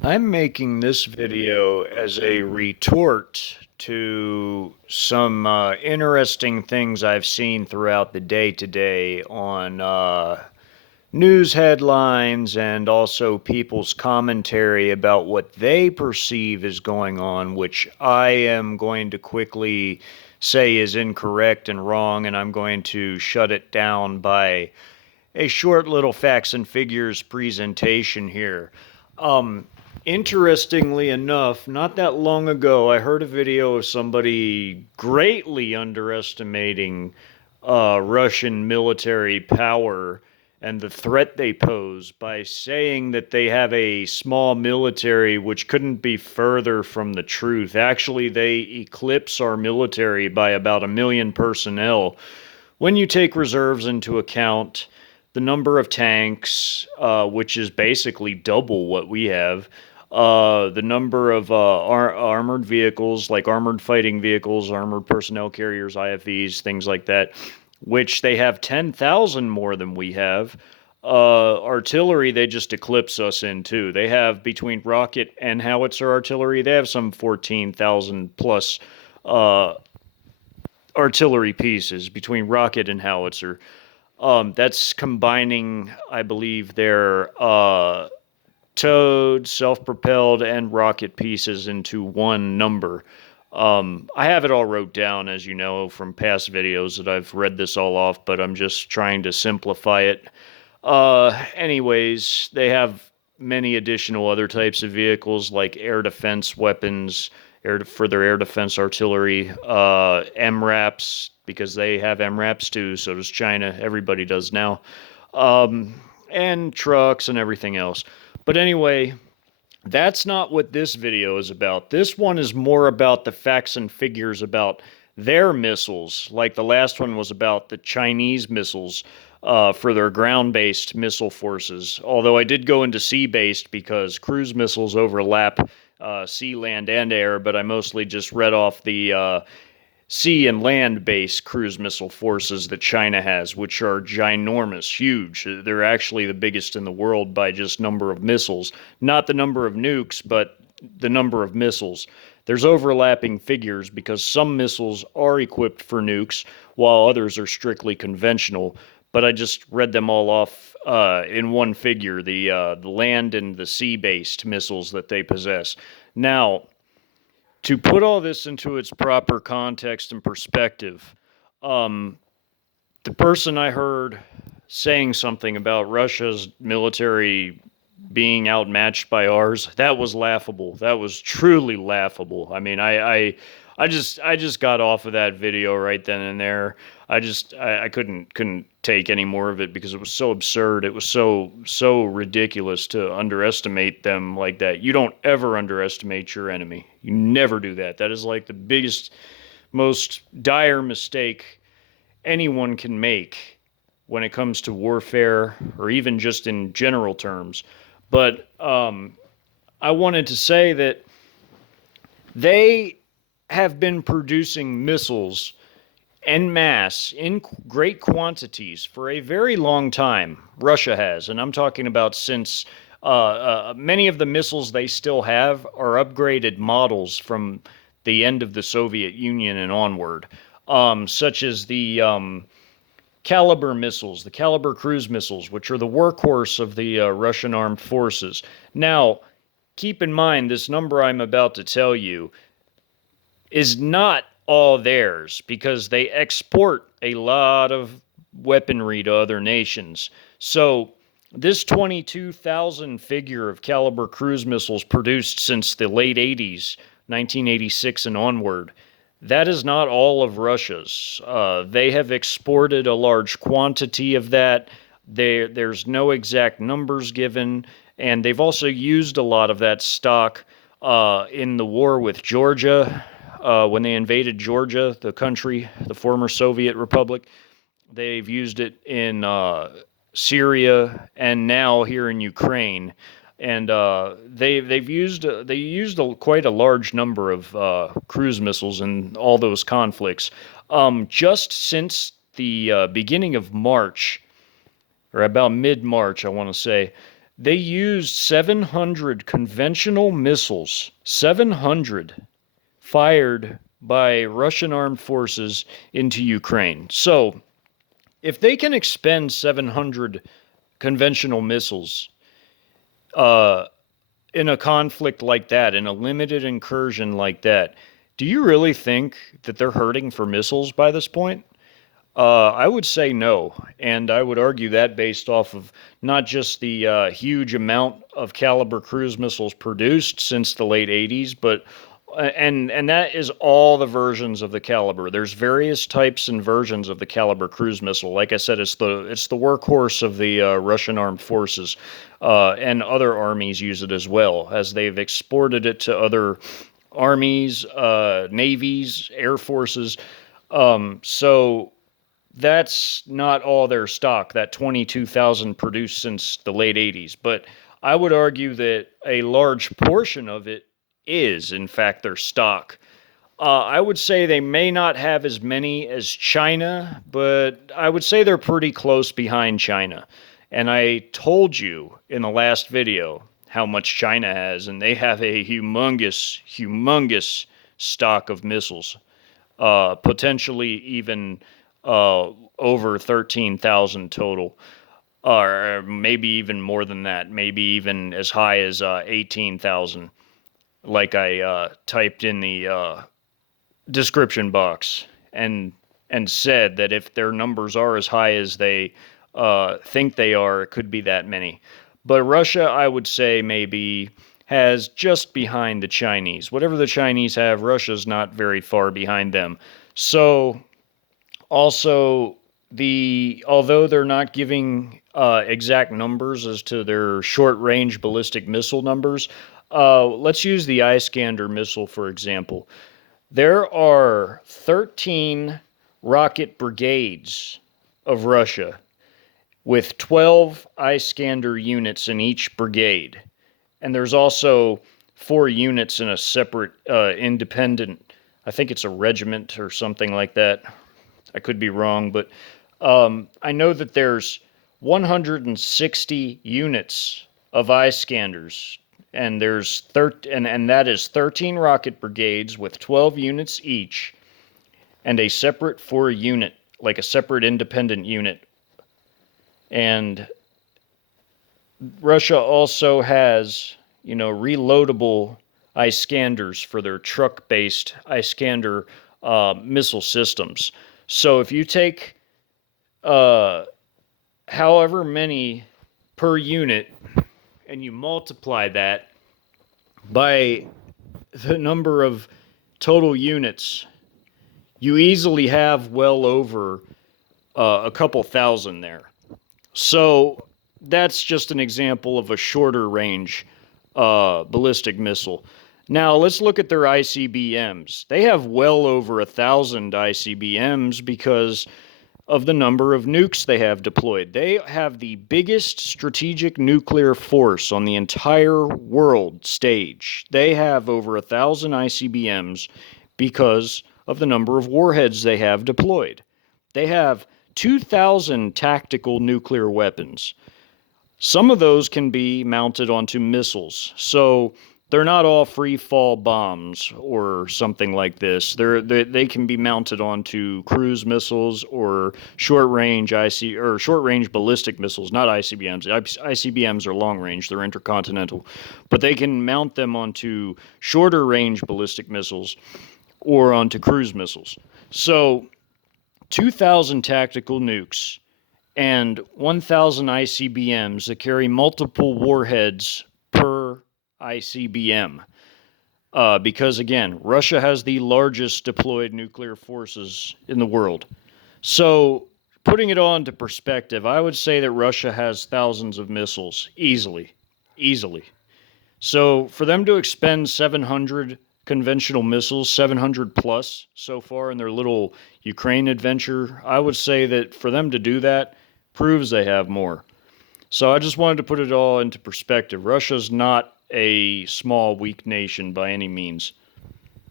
I'm making this video as a retort to some interesting things I've seen throughout the day today on news headlines and also people's commentary about what they perceive is going on, which I am going to quickly say is incorrect and wrong, and I'm going to shut it down by a short little facts and figures presentation here. Um, Interestingly enough, not that long ago, I heard a video of somebody greatly underestimating Russian military power and the threat they pose by saying that they have a small military, which couldn't be further from the truth. Actually, they eclipse our military by about 1 million personnel when you take reserves into account, the number of tanks, which is basically double what we have, the number of armored vehicles, like armored fighting vehicles, armored personnel carriers, IFVs, things like that, which they have 10,000 more than we have. Artillery, they just eclipse us in too. They have between rocket and howitzer artillery, they have some 14,000 plus uh, artillery pieces between rocket and howitzer. That's combining, I believe, their towed, self-propelled, and rocket pieces into one number. I have it all wrote down, as you know, from past videos that I've read this all off, but I'm just trying to simplify it. Anyways, they have many additional other types of vehicles like air defense weapons, for their air defense artillery, MRAPs, because they have MRAPs too, so does China. Everybody does now. Um, and trucks and everything else. But anyway, that's not what this video is about. This one is more about the facts and figures about their missiles, like the last one was about the Chinese missiles for their ground based missile forces. Although I did go into sea based because cruise missiles overlap sea, land, and air, but I mostly just read off the sea and land based cruise missile forces that China has, which are ginormous, huge. They're actually the biggest in the world by just number of missiles, not the number of nukes, but the number of missiles. There's overlapping figures because some missiles are equipped for nukes while others are strictly conventional. But I just read them all off in one figure, the land and the sea based missiles that they possess. Now, to put all this into its proper context and perspective, um, the person I heard saying something about Russia's military being outmatched by ours, that was laughable. That was truly laughable. I mean, I just got off of that video right then and there. I couldn't take any more of it because it was so absurd. It was so ridiculous to underestimate them like that. You don't ever underestimate your enemy. You never do that. That is like the biggest, most dire mistake anyone can make when it comes to warfare or even just in general terms. But I wanted to say that they have been producing missiles en masse in great quantities for a very long time. Russia has, and I'm talking about since many of the missiles they still have are upgraded models from the end of the Soviet Union and onward, such as the Caliber missiles, the Caliber cruise missiles, which are the workhorse of the Russian armed forces. Now, keep in mind this number I'm about to tell you is not all theirs because they export a lot of weaponry to other nations. So, this 22,000 figure of Caliber cruise missiles produced since the late 80s, 1986 and onward, that is not all of Russia's. They have exported a large quantity of that. There's no exact numbers given, and they've also used a lot of that stock in the war with Georgia. When they invaded Georgia, the country, the former Soviet Republic, they've used it in Syria and now here in Ukraine, and they used quite a large number of cruise missiles in all those conflicts. Just since the beginning of March, or about mid March, I want to say, They used 700 conventional missiles, 700 fired by Russian armed forces into Ukraine. So, if they can expend 700 conventional missiles uh, in a conflict like that, in a limited incursion like that, do you really think that they're hurting for missiles by this point? I would say no, and I would argue that based off of not just the huge amount of caliber cruise missiles produced since the late '80s, but and that is all the versions of the caliber. There's various types and versions of the caliber cruise missile. Like I said, it's the workhorse of the Russian armed forces, and other armies use it as well, as they've exported it to other armies, navies, air forces. So that's not all their stock, that 22,000 produced since the late '80s. But I would argue that a large portion of it is, in fact, their stock. I would say they may not have as many as China, but I would say they're pretty close behind China. And I told you in the last video how much China has, and they have a humongous, humongous stock of missiles, potentially even over 13,000 total, or maybe even more than that, maybe even as high as 18,000, like I typed in the description box, and said that if their numbers are as high as they think they are, it could be that many. But Russia, I would say, maybe has just behind the Chinese. Whatever the Chinese have, Russia's not very far behind them. So also, although they're not giving exact numbers as to their short-range ballistic missile numbers, let's use the Iskander missile for example. There are 13 rocket brigades of Russia with 12 Iskander units in each brigade, and there's also 4 units in a separate independent. I think it's a regiment or something like that. I could be wrong, but I know that there's 160 units of Iskanders, and and that is 13 rocket brigades with 12 units each, and a separate 4 unit, like a separate independent unit. And Russia also has, reloadable Iskanders for their truck-based Iskander missile systems. So if you take however many per unit and you multiply that by the number of total units, you easily have well over a couple thousand there. So that's just an example of a shorter range ballistic missile. Now let's look at their ICBMs. They have well over 1,000 ICBMs because of the number of nukes they have deployed. They have the biggest strategic nuclear force on the entire world stage. They have over 1,000 ICBMs because of the number of warheads they have deployed. They have 2,000 tactical nuclear weapons. Some of those can be mounted onto missiles, so they're not all free fall bombs or something like this. They can be mounted onto cruise missiles or short range ballistic missiles, not ICBMs. ICBMs are long range, they're intercontinental, but they can mount them onto shorter range ballistic missiles or onto cruise missiles. So 2,000 tactical nukes and 1,000 ICBMs that carry multiple warheads per ICBM. Because again, Russia has the largest deployed nuclear forces in the world. So, putting it all into perspective, I would say that Russia has thousands of missiles, easily. Easily. So, for them to expend 700 conventional missiles, 700 plus so far in their little Ukraine adventure, I would say that for them to do that proves they have more. So I just wanted to put it all into perspective. Russia's not a small, weak nation by any means.